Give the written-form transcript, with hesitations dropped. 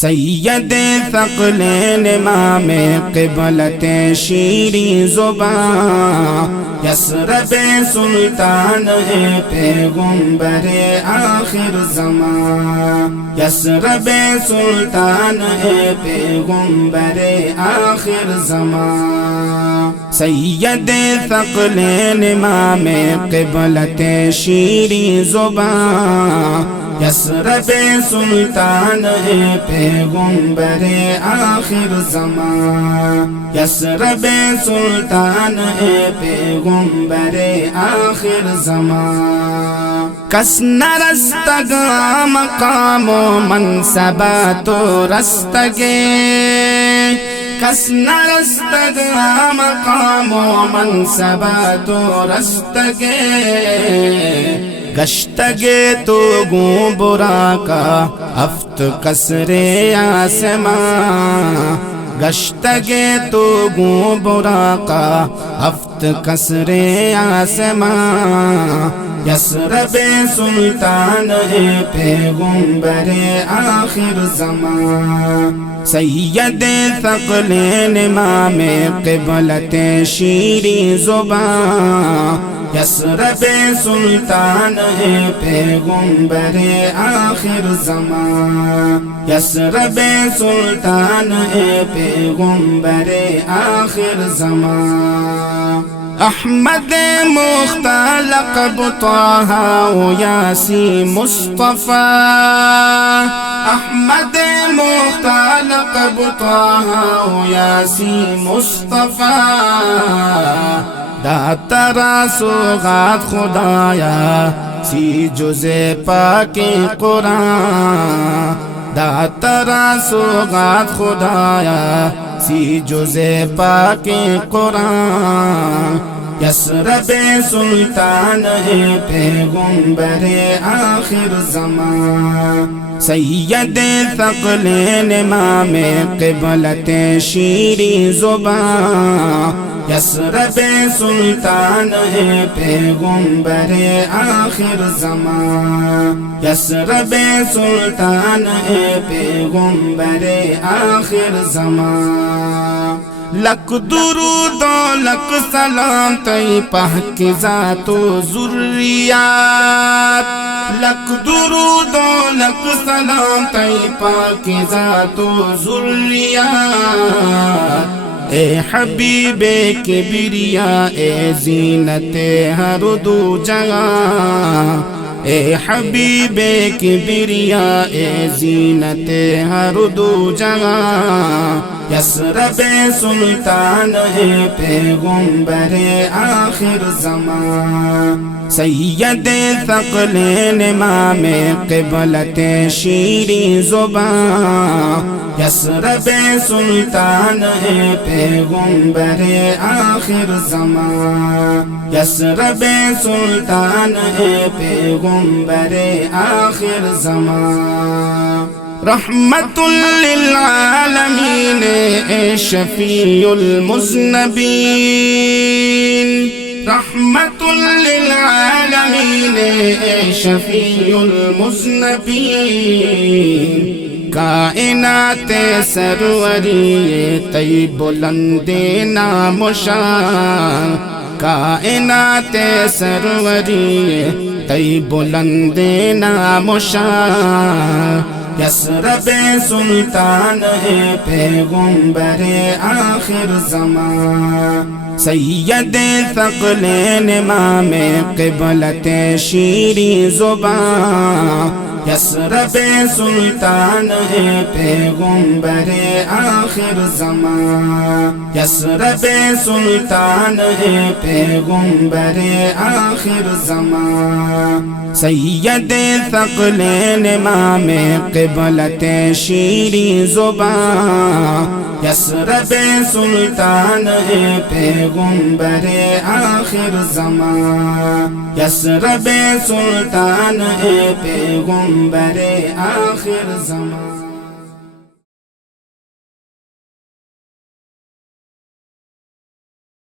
سید ثقلین امام قبلت شیریں زبان، یثرب سلطان ہے پیغمبر آخر زمان، یثرب سلطان ہے پیغمبر آخر زمان۔ سید ثقلین امام قبلت شیریں زبان، یثرب سلطان ہے پیغمبر آخر زمان، یثرب سلطان ہے پیغمبر آخر زمان۔ کس نہ رستگا مقام و منصبہ تو رستگے، کس نہ رستگا مقام و منصبہ تو رستگے، گشتگے تو گوں برا کا افت کسر آسمان، گشتگے تو گوں برا کا افت کسر آسمان، یثرب سلطان ہے پیغمبر آخر زمان۔ سید ثقلین امام قبلت شیریں زبان، یثرب سلطان ہے پیغمبر آخر زمان، یثرب سلطان ہے پیغمبر آخر زمان۔ احمد مختار لقب طہ و یاسین مصطفیٰ، احمد مختار لقب طہ و یاسین مصطفیٰ، داترا سوغات خدایا سی جز پاک قرآن، داترا سوغات خدایا سی جز پاک قرآن، یثرب سلطان ہے پیغمبر آخر زمان۔ سید ثقلین امام قبلت شیریں زبان، یثرب سلطان ہے پیغمبر آخر زمان، یثرب سلطان ہے پیغمبر آخر زمان۔ لک درود و لک سلام تی پاکیزہ و ذریات، لک درود و لک سلام تی پاکیزہ و ذریات، اے حبیب کبریا اے زینت ہر دو جگہ، اے حبیب کبریا اے زینت ہر دو جگہ، یثرب سلطان ہے پیغمبر آخر زمان۔ سید ثقلین امام قبلت شیریں زبان، یثرب سلطان ہے پیغمبر آخر زمان، یثرب سلطان ہے پیغمبر آخر زمان۔ رحمت للعالمین اے شفیع المذنبین، رحمت للعالمین اے شفیع المذنبین، کائنات سروری تی بلند نام و شان، کائنات سروری تی بلند نام و شان، یثرب سلطان ہے پیغمبر آخر زمان۔ سید ثقلین امام قبلت شیریں زبان، یثرب سلطان ہے پیغمبر آخر زمان، یثرب سلطان ہے پیغمبر آخر زمان۔ سید ثقلین امام قبلت شیریں زبان، یثرب سلطان ہے پیغمبر آخر زمان، یثرب سلطان ہے پیغمبر آخر زمان۔